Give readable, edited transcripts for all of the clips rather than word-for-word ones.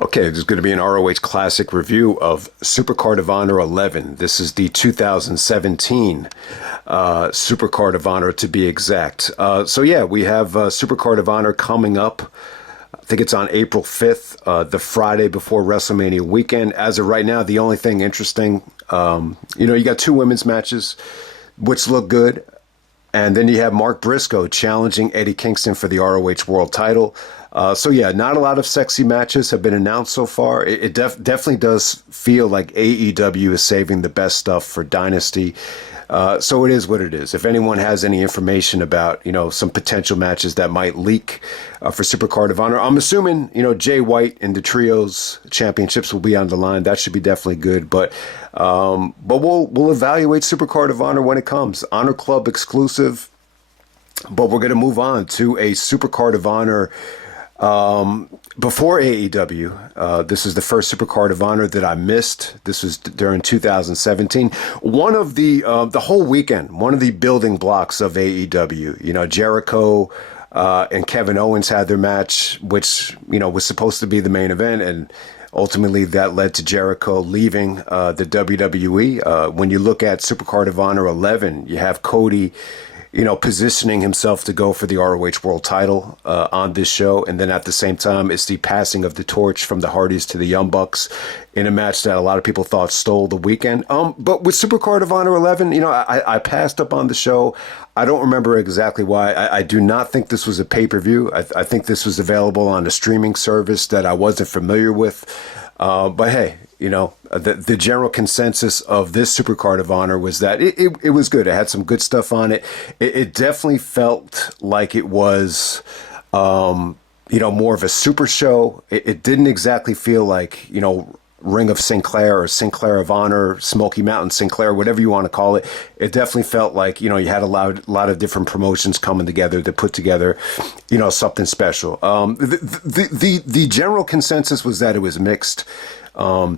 Okay, there's going to be an ROH Classic review of Supercard of Honor 11. This is the 2017 Supercard of Honor to be exact. So yeah, we have Supercard of Honor coming up. I think it's on April 5th, the Friday before WrestleMania weekend. As of right now, the only thing interesting, you got two women's matches, which look good. And then you have Mark Briscoe challenging Eddie Kingston for the ROH World title. So yeah, not a lot of sexy matches have been announced so far. It definitely does feel like AEW is saving the best stuff for Dynasty. So it is what it is. If anyone has any information about, some potential matches that might leak for Supercard of Honor, I'm assuming, Jay White and the Trios championships will be on the line. That should be definitely good. But we'll evaluate Supercard of Honor when it comes. Honor Club exclusive. But we're going to move on to a Supercard of Honor before AEW. This is the first Supercard of Honor that I missed. This was during 2017. One of the whole weekend, one of the building blocks of AEW. Jericho and Kevin Owens had their match, which was supposed to be the main event, and ultimately that led to Jericho leaving the WWE. When you look at Supercard of Honor 11, you have Cody positioning himself to go for the ROH World title on this show. And then at the same time, it's the passing of the torch from the Hardys to the Young Bucks in a match that a lot of people thought stole the weekend. But with Supercard of Honor 11, I passed up on the show. I don't remember exactly why. I do not think this was a pay-per-view. I think this was available on a streaming service that I wasn't familiar with. But hey, the general consensus of this Supercard of Honor was that it was good. It had some good stuff on it. It definitely felt like it was, more of a super show. It didn't exactly feel like, Ring of Sinclair or Sinclair of Honor, Smoky Mountain Sinclair, whatever you want to call it. It definitely felt like, you had a lot of different promotions coming together to put together, something special. The general consensus was that it was mixed. I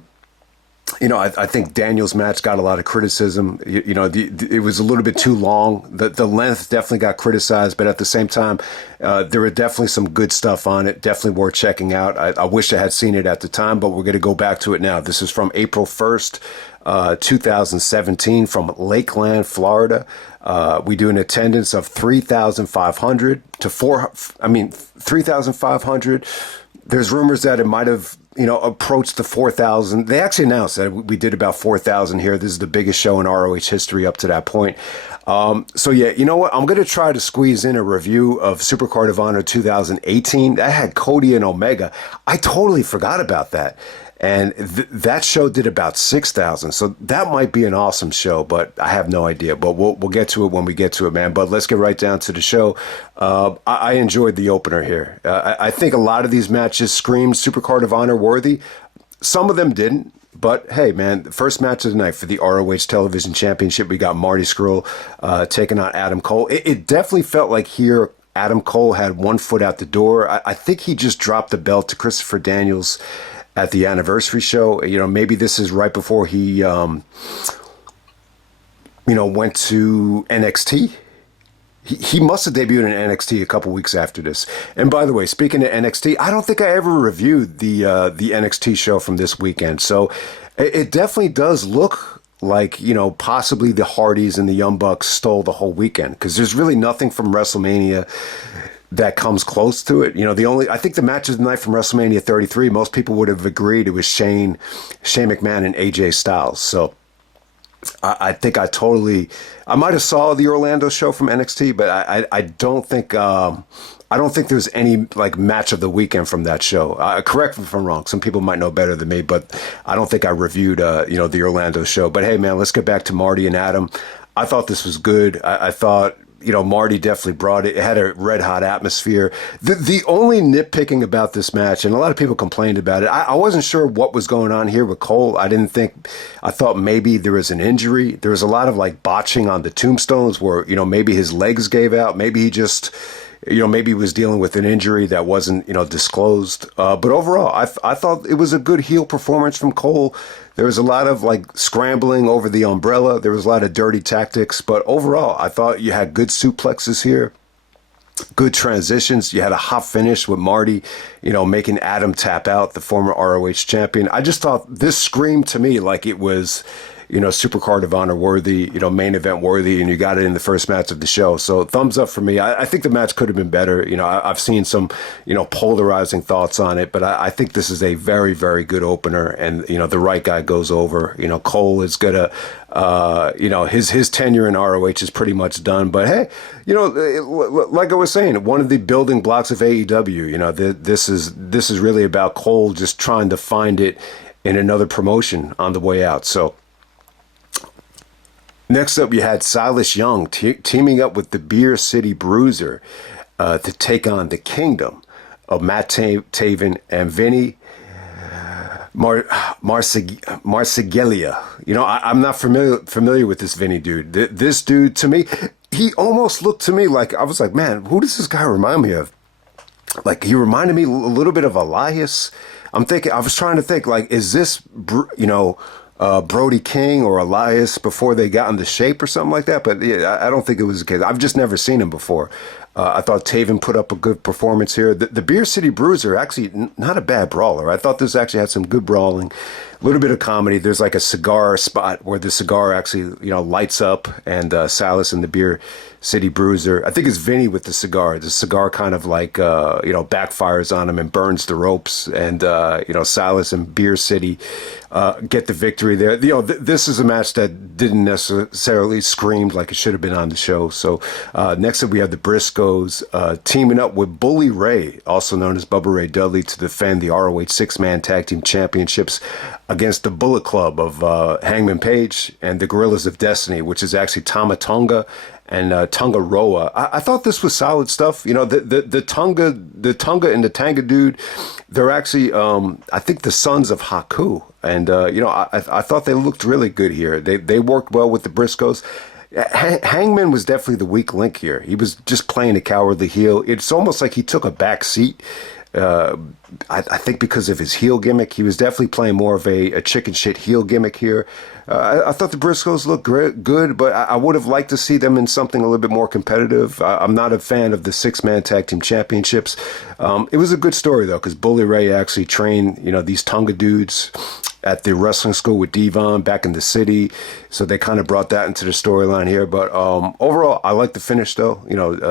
think Daniel's match got a lot of criticism. It was a little bit too long. The length definitely got criticized, but at the same time, there were definitely some good stuff on it. Definitely worth checking out. I wish I had seen it at the time, but we're going to go back to it now. This is from April 1st, 2017 from Lakeland, Florida. We do an attendance of 3,500 to 3,500. There's rumors that it might have, approached the 4,000. They actually announced that we did about 4,000 here. This is the biggest show in ROH history up to that point. So yeah, you know what? I'm going to try to squeeze in a review of Supercard of Honor 2018. That had Cody and Omega. I totally forgot about that. And that show did about 6,000. So that might be an awesome show, but I have no idea. But we'll get to it when we get to it, man. But let's get right down to the show. I enjoyed the opener here. I think a lot of these matches screamed Supercard of Honor worthy. Some of them didn't. But hey, man, the first match of the night for the ROH Television Championship, we got Marty Scurll taking on Adam Cole. It definitely felt like here Adam Cole had one foot out the door. I think he just dropped the belt to Christopher Daniels at the anniversary show. Maybe this is right before he, went to NXT. He must have debuted in NXT a couple weeks after this. And by the way, speaking of NXT, I don't think I ever reviewed the NXT show from this weekend. So it definitely does look like, possibly the Hardys and the Young Bucks stole the whole weekend, because there's really nothing from WrestleMania that comes close to it. I think the match of the night from WrestleMania 33, most people would have agreed it was Shane McMahon and AJ Styles. So I think I might have saw the Orlando show from NXT, but I don't think there's any like match of the weekend from that show. Correct me if I'm wrong. Some people might know better than me, but I don't think I reviewed the Orlando show. But hey, man, let's get back to Marty and Adam. I thought this was good. I thought, Marty definitely brought it. It had a red hot atmosphere. The only nitpicking about this match, and a lot of people complained about it, I wasn't sure what was going on here with Cole. I thought maybe there was an injury. There was a lot of like botching on the tombstones where, maybe his legs gave out. Maybe he just, maybe he was dealing with an injury that wasn't, disclosed. But overall, I thought it was a good heel performance from Cole. There was a lot of like scrambling over the umbrella. There was a lot of dirty tactics, but overall, I thought you had good suplexes here. Good transitions. You had a hot finish with Marty, making Adam tap out, the former ROH champion. I just thought this screamed to me like it was, Supercard of Honor worthy, main event worthy, and you got it in the first match of the show. So thumbs up for me. I think the match could have been better. I've seen some, polarizing thoughts on it, but I think this is a very, very good opener, and, the right guy goes over. Cole is going to, his tenure in ROH is pretty much done. But hey, like I was saying, one of the building blocks of AEW, this is really about Cole just trying to find it in another promotion on the way out. So next up, you had Silas Young teaming up with the Beer City Bruiser to take on the Kingdom of Matt Taven and Vinny Marsiglia. I'm not familiar with this Vinny dude. This dude, to me, he almost looked to me like, I was like, man, who does this guy remind me of? Like, he reminded me a little bit of Elias. I was trying to think, like, is this, Brody King or Elias before they got into shape or something like that? But yeah, I don't think it was the case. I've just never seen him before. I thought Taven put up a good performance here. The Beer City Bruiser, actually not a bad brawler. I thought this actually had some good brawling, a little bit of comedy. There's like a cigar spot where the cigar actually, lights up, and Silas and the Beer City Bruiser, I think it's Vinny with the cigar. The cigar kind of like, backfires on him and burns the ropes. And, Silas and Beer City get the victory there. This is a match that didn't necessarily scream like it should have been on the show. So next up, we have the Briscoes teaming up with Bully Ray, also known as Bubba Ray Dudley, to defend the ROH six-man tag team championships against the Bullet Club of Hangman Page and the Gorillas of Destiny, which is actually Tama Tonga and Tonga Roa. I thought this was solid stuff. The Tonga and the Tanga dude, they're actually, I think, the sons of Haku. And, I thought they looked really good here. They worked well with the Briscoes. Hangman was definitely the weak link here. He was just playing a cowardly heel. It's almost like he took a back seat. I think because of his heel gimmick, he was definitely playing more of a chicken shit heel gimmick here. I thought the Briscoes looked good, but I would have liked to see them in something a little bit more competitive. I'm not a fan of the six-man tag team championships. It was a good story, though, because Bully Ray actually trained, these Tonga dudes at the wrestling school with Devon back in the city. So they kind of brought that into the storyline here. But overall, I like the finish, though.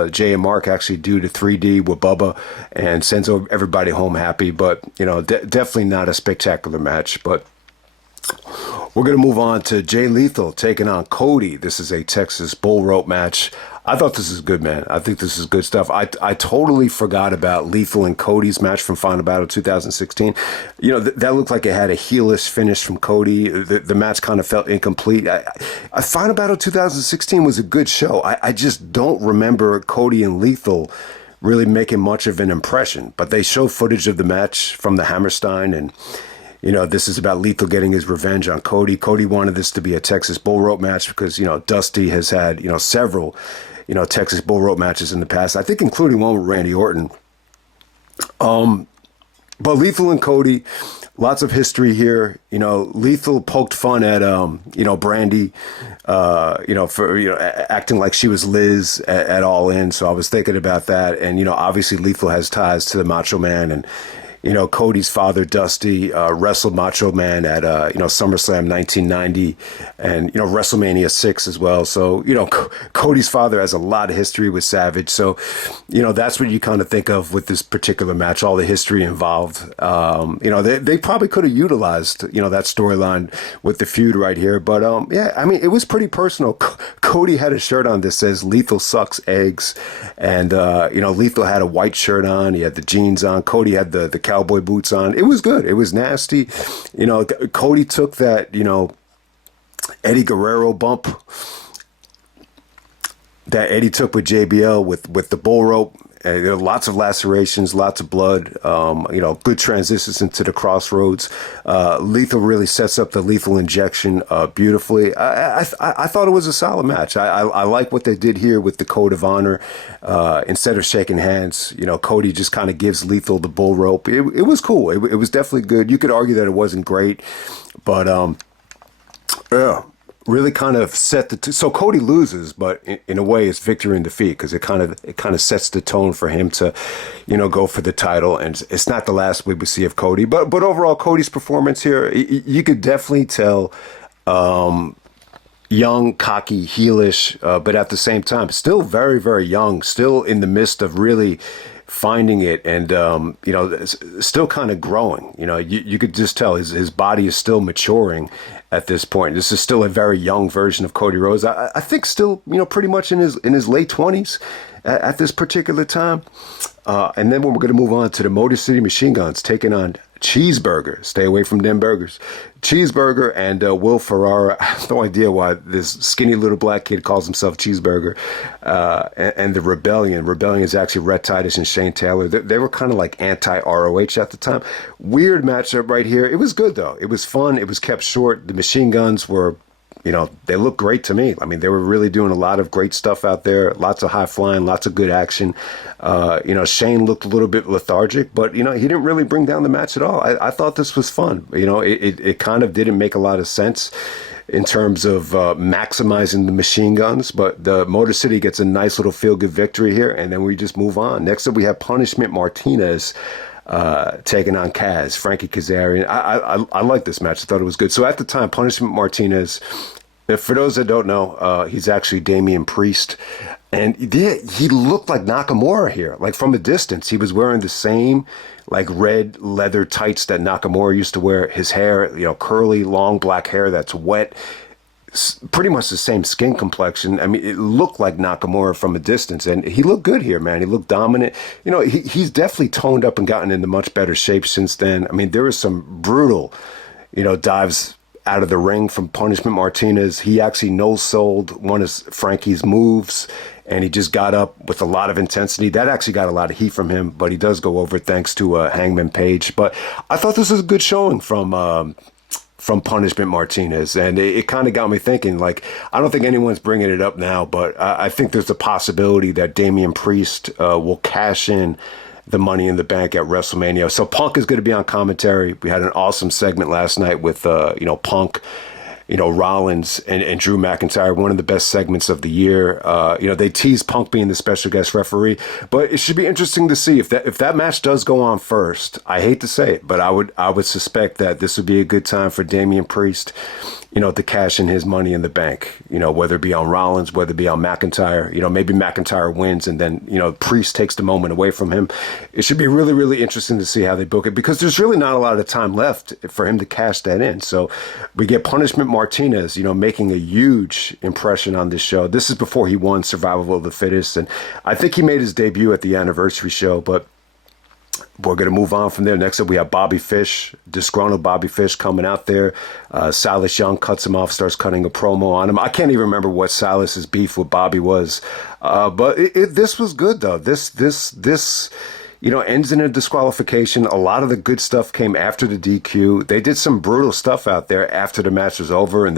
Jay and Mark actually do the 3D with Bubba and sends everybody home happy. But, definitely not a spectacular match. But we're going to move on to Jay Lethal taking on Cody. This is a Texas Bullrope match. I thought this is good, man. I think this is good stuff. I totally forgot about Lethal and Cody's match from Final Battle 2016. That looked like it had a heelish finish from Cody. The match kind of felt incomplete. Final Battle 2016 was a good show. I just don't remember Cody and Lethal really making much of an impression. But they show footage of the match from the Hammerstein, and this is about Lethal getting his revenge on Cody. Cody wanted this to be a Texas Bullrope match because, Dusty has had, several, Texas Bullrope matches in the past, I think including one with Randy Orton. But Lethal and Cody, lots of history here. Lethal poked fun at, Brandy, for, acting like she was Liz at All In. So I was thinking about that. And, obviously Lethal has ties to the Macho Man, and, Cody's father, Dusty, wrestled Macho Man at, SummerSlam 1990 and, WrestleMania 6 as well. So, Cody's father has a lot of history with Savage. So, that's what you kind of think of with this particular match, all the history involved. They probably could have utilized, that storyline with the feud right here. But, it was pretty personal. Cody had a shirt on that says Lethal sucks eggs. And, Lethal had a white shirt on. He had the jeans on. Cody had the cowboy boots on. It was good. It was nasty. Cody took that, Eddie Guerrero bump that Eddie took with JBL with the bull rope. There are lots of lacerations, lots of blood, good transitions into the crossroads. Lethal really sets up the lethal injection beautifully. I thought it was a solid match. I like what they did here with the Code of Honor. Instead of shaking hands, Cody just kind of gives Lethal the bull rope. It was cool. It was definitely good. You could argue that it wasn't great, but yeah. really kind of set so Cody loses, but in a way it's victory and defeat because it kind of sets the tone for him to, go for the title, and it's not the last we would see of Cody, but overall Cody's performance here, you could definitely tell, young, cocky, heelish, but at the same time still very, very young, still in the midst of really finding it, and still kind of growing. You could just tell his body is still maturing at this point. This is still a very young version of Cody Rhodes. I think still pretty much in his late 20s at this particular time. And then we're going to move on to the Motor City Machine Guns taking on Cheeseburger. Stay away from them burgers. Cheeseburger and Will Ferrara. I have no idea why this skinny little black kid calls himself Cheeseburger. And the Rebellion. Rebellion is actually Rhett, Titus, and Shane Taylor. They were kind of like anti-ROH at the time. Weird matchup right here. It was good, though. It was fun. It was kept short. The Machine Guns were, they looked great to me. I mean, they were really doing a lot of great stuff out there. Lots of high flying, lots of good action. Shane looked a little bit lethargic, but, he didn't really bring down the match at all. I thought this was fun. It kind of didn't make a lot of sense in terms of maximizing the Machine Guns, but the Motor City gets a nice little feel-good victory here, and then we just move on. Next up, we have Punishment Martinez taking on Kaz, Frankie Kazarian. I like this match. I thought it was good. So at the time, Punishment Martinez, for those that don't know, he's actually Damian Priest. And he looked like Nakamura here. Like from a distance, he was wearing the same like red leather tights that Nakamura used to wear. His hair, curly, long black hair that's wet. Pretty much the same skin complexion. I mean, it looked like Nakamura from a distance, and he looked good here, man. He looked dominant. He's definitely toned up and gotten into much better shape since then. I mean, there was some brutal, dives out of the ring from Punishment Martinez. He actually no-sold one of Frankie's moves, and he just got up with a lot of intensity. That actually got a lot of heat from him, but he does go over thanks to Hangman Page. But I thought this was a good showing from Punishment Martinez, and it kind of got me thinking, like, I don't think anyone's bringing it up now, but I think there's a possibility that Damian Priest will cash in the Money in the Bank at WrestleMania. So Punk is going to be on commentary. We had an awesome segment last night with Punk, Rollins and Drew McIntyre, one of the best segments of the year. They tease Punk being the special guest referee, but it should be interesting to see if that match does go on first. I hate to say it, but I would suspect that this would be a good time for Damian Priest, to cash in his Money in the Bank, whether it be on Rollins, whether it be on McIntyre. Maybe McIntyre wins and then, Priest takes the moment away from him. It should be really, really interesting to see how they book it, because there's really not a lot of time left for him to cash that in. So we get Punishment Martinez, making a huge impression on this show. This is before he won Survival of the Fittest, and I think he made his debut at the anniversary show, but we're going to move on from there. Next up, we have Bobby Fish, disgruntled Bobby Fish coming out there. Silas Young cuts him off, starts cutting a promo on him. I can't even remember what Silas's beef with Bobby was, but this was good, though. This ends in a disqualification. A lot of the good stuff came after the DQ. They did some brutal stuff out there after the match was over, and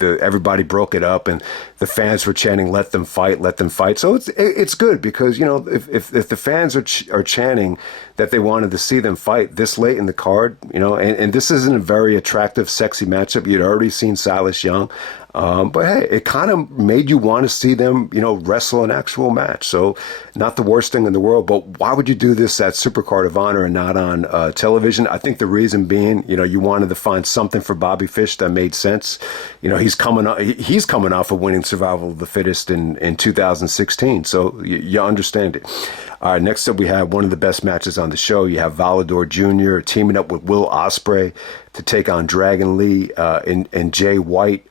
everybody broke it up, and the fans were chanting, "Let them fight, let them fight." So it's good, because if the fans are chanting that they wanted to see them fight this late in the card, and this isn't a very attractive, sexy matchup. You'd already seen Silas Young. But hey, it kind of made you want to see them, wrestle an actual match. So not the worst thing in the world, but why would you do this at Supercard of Honor and not on television? I think the reason being, you wanted to find something for Bobby Fish that made sense. He's coming off of winning Survival of the Fittest in 2016. So you understand it. All right, next up we have one of the best matches on the show. You have Volador Jr. teaming up with Will Ospreay to take on Dragon Lee and Jay White.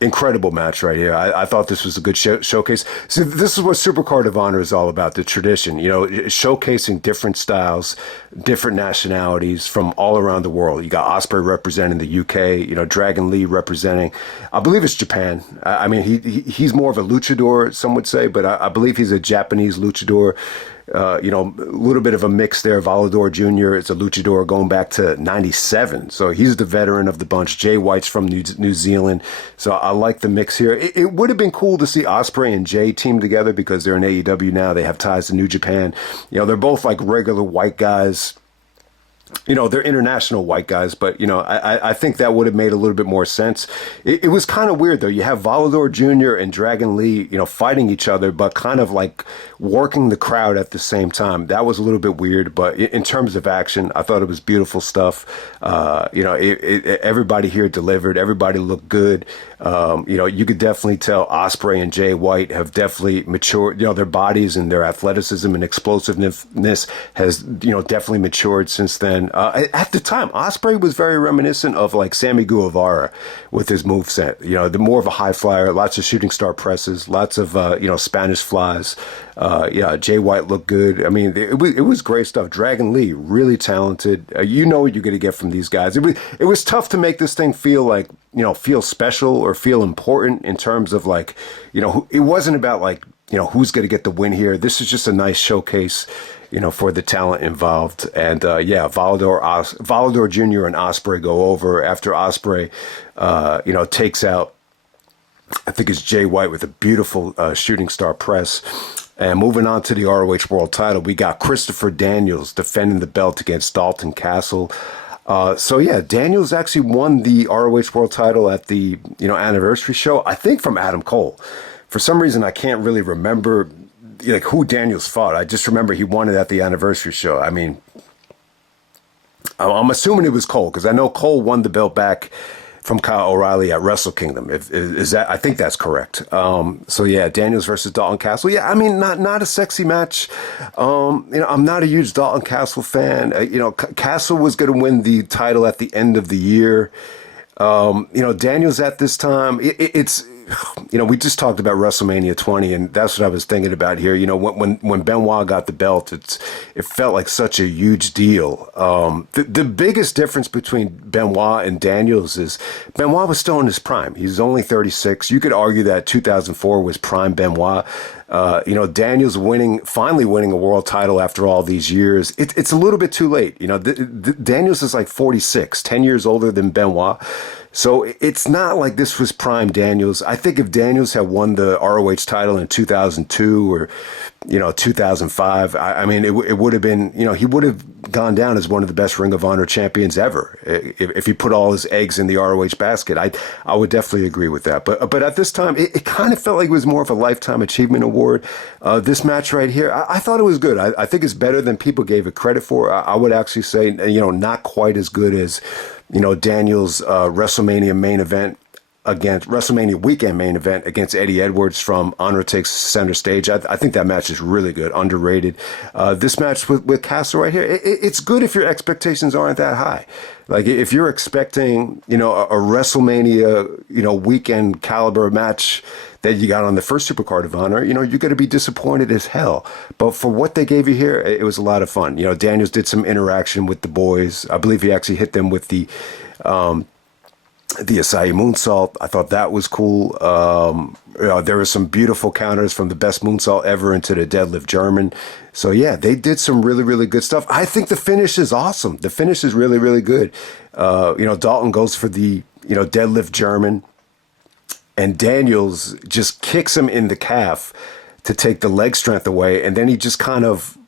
Incredible match right here. I thought this was a good showcase. See, this is what Supercard of Honor is all about, the tradition, showcasing different styles, different nationalities from all around the world. You got Ospreay representing the UK, Dragon Lee representing, I believe it's Japan. I mean, he's more of a luchador, some would say, but I believe he's a Japanese luchador. A little bit of a mix there. Volador Jr. is a luchador going back to 97. So he's the veteran of the bunch. Jay White's from New Zealand. So I like the mix here. It would have been cool to see Ospreay and Jay team together, because they're in AEW now. They have ties to New Japan. They're both like regular white guys. they're international white guys, but, I think that would have made a little bit more sense. It was kind of weird, though. You have Volador Jr. and Dragon Lee, fighting each other, but kind of like working the crowd at the same time. That was a little bit weird, but in terms of action, I thought it was beautiful stuff. Everybody here delivered. Everybody looked good. You could definitely tell Ospreay and Jay White have definitely matured. Their bodies and their athleticism and explosiveness has, definitely matured since then. At the time, Ospreay was very reminiscent of like Sammy Guevara with his moveset. The more of a high flyer, lots of shooting star presses, lots of Spanish flies. Jay White looked good. I mean, it was great stuff. Dragon Lee, really talented. You know what you're going to get from these guys. It was tough to make this thing feel like, feel special or feel important in terms of like, it wasn't about like, who's going to get the win here. This is just a nice showcase, for the talent involved. And Volador Jr. and Ospreay go over after Ospreay, takes out, I think it's Jay White with a beautiful shooting star press. And moving on to the ROH World title, we got Christopher Daniels defending the belt against Dalton Castle. Daniels actually won the ROH World title at the, anniversary show, I think from Adam Cole. For some reason, I can't really remember like who Daniels fought. I just remember he won it at the anniversary show. I mean, I'm assuming it was Cole because I know Cole won the belt back from Kyle O'Reilly at Wrestle Kingdom. Is that? I think that's correct. Daniels versus Dalton Castle. Yeah, I mean, not a sexy match. I'm not a huge Dalton Castle fan. Castle was going to win the title at the end of the year. Daniels at this time, it's. We just talked about WrestleMania 20, and that's what I was thinking about here. When Benoit got the belt, it felt like such a huge deal. The biggest difference between Benoit and Daniels is Benoit was still in his prime. He's only 36. You could argue that 2004 was prime Benoit. Daniels finally winning a world title after all these years. It's a little bit too late. Daniels is like 46, 10 years older than Benoit. So it's not like this was prime Daniels. I think if Daniels had won the ROH title in 2002 or, 2005, I mean, it would have been, he would have gone down as one of the best Ring of Honor champions ever. If he put all his eggs in the ROH basket, I would definitely agree with that. But at this time, it kind of felt like it was more of a Lifetime Achievement Award. This match right here, I thought it was good. I think it's better than people gave it credit for. I would actually say, not quite as good as, Daniel's WrestleMania main event against WrestleMania weekend main event against Eddie Edwards from Honor Takes Center Stage. I think that match is really good, underrated. This match with Castle right here, it's good if your expectations aren't that high. Like if you're expecting, a WrestleMania, weekend caliber match that you got on the first Supercard of Honor, you're going to be disappointed as hell. But for what they gave you here, it was a lot of fun. Daniels did some interaction with the Boyz. I believe he actually hit them with the Acai Moonsault. I thought that was cool. There were some beautiful counters from the best moonsault ever into the deadlift German. So yeah, they did some really, really good stuff. I think the finish is awesome. The finish is really, really good. Dalton goes for the, deadlift German, and Daniels just kicks him in the calf to take the leg strength away. And then he just kind of,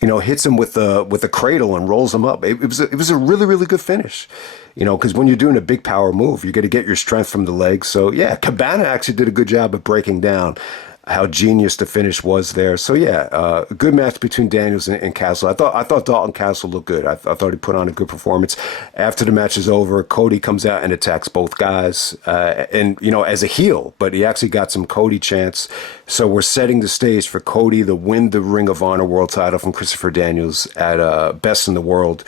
hits him with a cradle and rolls him up. It was a really, really good finish. Because when you're doing a big power move, you got to get your strength from the legs. So yeah, Cabana actually did a good job of breaking down how genius the finish was there. So yeah, a good match between Daniels and Castle. I thought Dalton Castle looked good. I thought he put on a good performance. After the match is over, Cody comes out and attacks both guys, and as a heel, but he actually got some Cody chants. So we're setting the stage for Cody to win the Ring of Honor World title from Christopher Daniels at Best in the World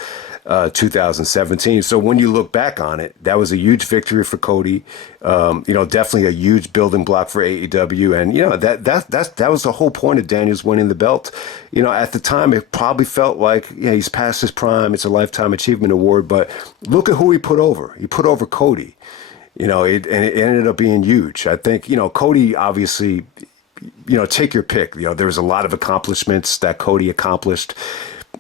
2017. So when you look back on it, that was a huge victory for Cody. Definitely a huge building block for AEW, and that was the whole point of Daniels winning the belt. At the time, it probably felt like he's past his prime. It's a Lifetime Achievement Award, but look at who he put over. He put over Cody. And it ended up being huge. I think Cody obviously. Take your pick. There was a lot of accomplishments that Cody accomplished.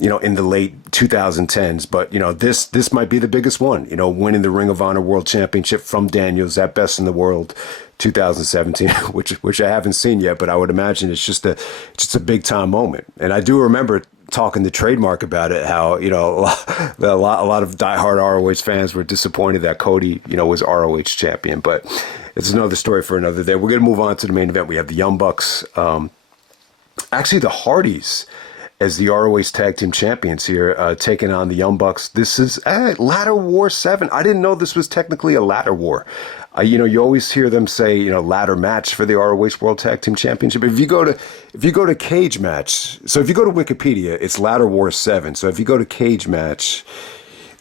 in the late 2010s. But, this might be the biggest one, winning the Ring of Honor World Championship from Daniels at Best in the World 2017, which I haven't seen yet, but I would imagine it's just a big time moment. And I do remember talking to Trademark about it, how, a lot of diehard ROH fans were disappointed that Cody, was ROH champion, but it's another story for another day. We're going to move on to the main event. We have the Young Bucks, actually the Hardys, as the ROH Tag Team Champions here, taking on the Young Bucks. This is Ladder War 7. I didn't know this was technically a ladder war. You always hear them say, ladder match for the ROH World Tag Team Championship. If you go to Cage Match, so if you go to Wikipedia, it's Ladder War 7. So if you go to Cage Match,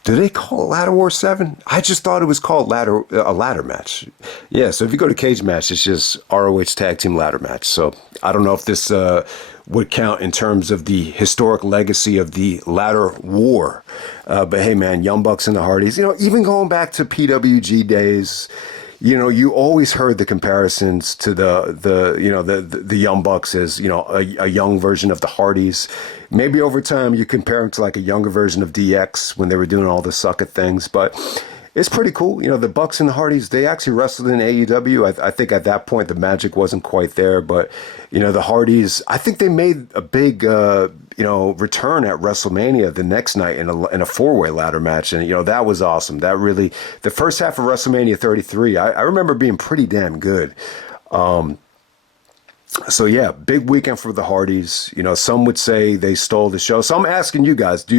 do they call it Ladder War 7? I just thought it was called a ladder match. Yeah, so if you go to Cage Match, it's just ROH Tag Team Ladder Match. So I don't know if this would count in terms of the historic legacy of the ladder war. But hey, man, Young Bucks and the Hardys, even going back to PWG days, you always heard the comparisons to the Young Bucks as, a young version of the Hardys. Maybe over time you compare them to like a younger version of DX when they were doing all the sucker things, but it's pretty cool. The Bucks and the Hardys, they actually wrestled in AEW. I think at that point the magic wasn't quite there, but the Hardys, I think they made a big return at WrestleMania the next night in a four-way ladder match, and that was awesome. That really, the first half of WrestleMania 33, I remember being pretty damn good. So yeah, big weekend for the Hardys. Some would say they stole the show. So I'm asking you guys, do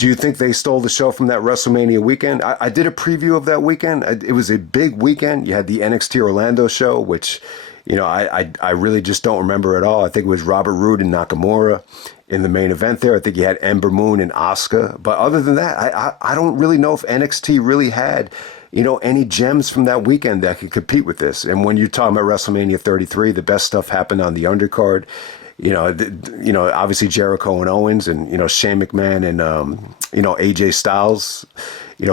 you think they stole the show from that WrestleMania weekend? I did a preview of that weekend. It was a big weekend. You had the NXT Orlando show, which, I really just don't remember at all. I think it was Robert Roode and Nakamura in the main event there. I think you had Ember Moon and Asuka. But other than that, I don't really know if NXT really had, any gems from that weekend that could compete with this. And when you're talking about WrestleMania 33, the best stuff happened on the undercard. Obviously Jericho and Owens and, Shane McMahon and, AJ Styles,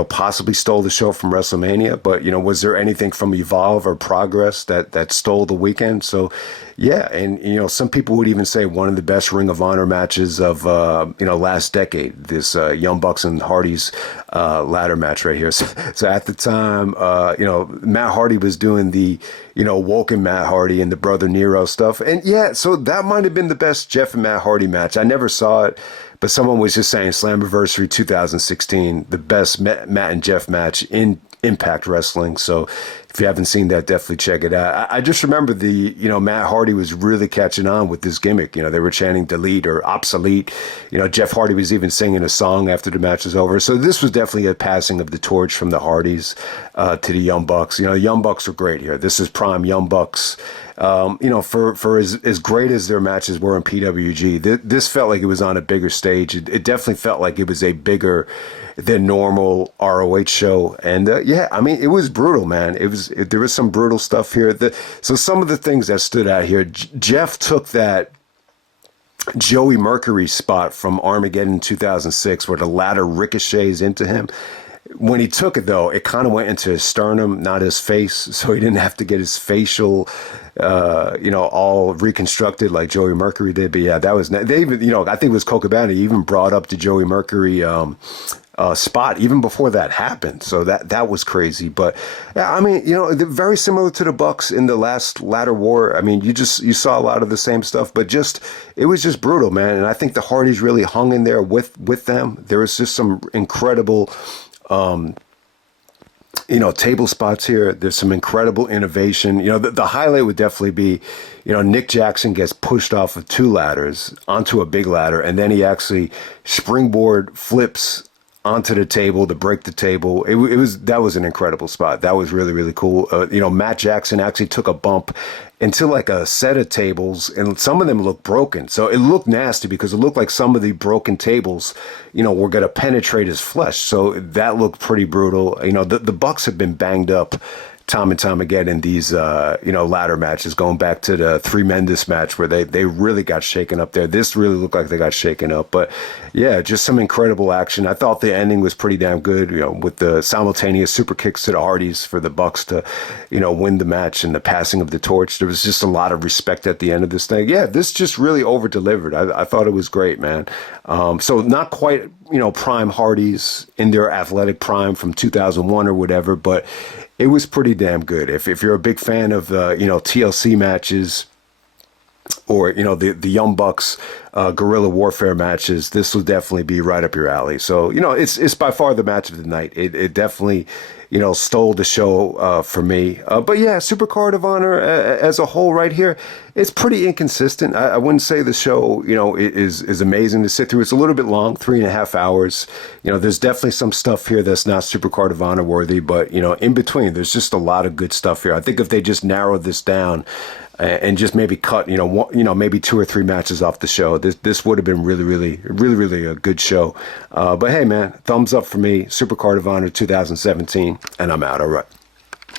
possibly stole the show from WrestleMania. But, was there anything from Evolve or Progress that stole the weekend? So, yeah. And, some people would even say one of the best Ring of Honor matches of, last decade, this Young Bucks and Hardys ladder match right here. So at the time, Matt Hardy was doing the, Woken Matt Hardy and the Brother Nero stuff. And yeah, so that might have been the best Jeff and Matt Hardy match. I never saw it, but someone was just saying Slammiversary 2016, the best Matt and Jeff match in Impact Wrestling. So if you haven't seen that, definitely check it out. I just remember Matt Hardy was really catching on with this gimmick. They were chanting delete or obsolete. Jeff Hardy was even singing a song after the match was over. So this was definitely a passing of the torch from the Hardys to the Young Bucks. Young Bucks were great here. This is prime Young Bucks. For as great as their matches were in PWG, this felt like it was on a bigger stage. It definitely felt like it was a bigger than normal ROH show. And it was brutal, man. There was some brutal stuff here. So some of the things that stood out here, Jeff took that Joey Mercury spot from Armageddon 2006 where the ladder ricochets into him. When he took it, though, it kind of went into his sternum, not his face, so he didn't have to get his facial, all reconstructed like Joey Mercury did. But yeah, that was, they even, I think it was Colt Cabana even brought up the Joey Mercury spot even before that happened. So that was crazy. But yeah, they're very similar to the Bucks in the last ladder war. You saw a lot of the same stuff, but it was just brutal, man. And I think the Hardys really hung in there with them. There was just some incredible table spots here. There's some incredible innovation. The highlight would definitely be, Nick Jackson gets pushed off of two ladders onto a big ladder, and then he actually springboard flips onto the table to break the table. That was an incredible spot. That was really, really cool. Matt Jackson actually took a bump into like a set of tables, and some of them looked broken. So it looked nasty because it looked like some of the broken tables, were going to penetrate his flesh. So that looked pretty brutal. The Bucks have been banged up time and time again in these, ladder matches, going back to the Three Mendes match where they really got shaken up there. This really looked like they got shaken up. But, yeah, just some incredible action. I thought the ending was pretty damn good, with the simultaneous super kicks to the Hardys for the Bucks to, win the match and the passing of the torch. There was just a lot of respect at the end of this thing. Yeah, this just really over-delivered. I thought it was great, man. So not quite, prime Hardys in their athletic prime from 2001 or whatever, but it was pretty damn good. If you're a big fan of the, TLC matches or, the Young Bucks guerrilla warfare matches, this will definitely be right up your alley. So, it's by far the match of the night. It definitely, stole the show for me. But yeah, Supercard of Honor as a whole right here, it's pretty inconsistent. I wouldn't say the show, is amazing to sit through. It's a little bit long, 3.5 hours. There's definitely some stuff here that's not Supercard of Honor worthy, but, in between, there's just a lot of good stuff here. I think if they just narrowed this down and just maybe cut, maybe 2 or 3 matches off the show, this would have been really a good show. But hey, man, thumbs up for me. Supercard of Honor 2017, and I'm out. All right.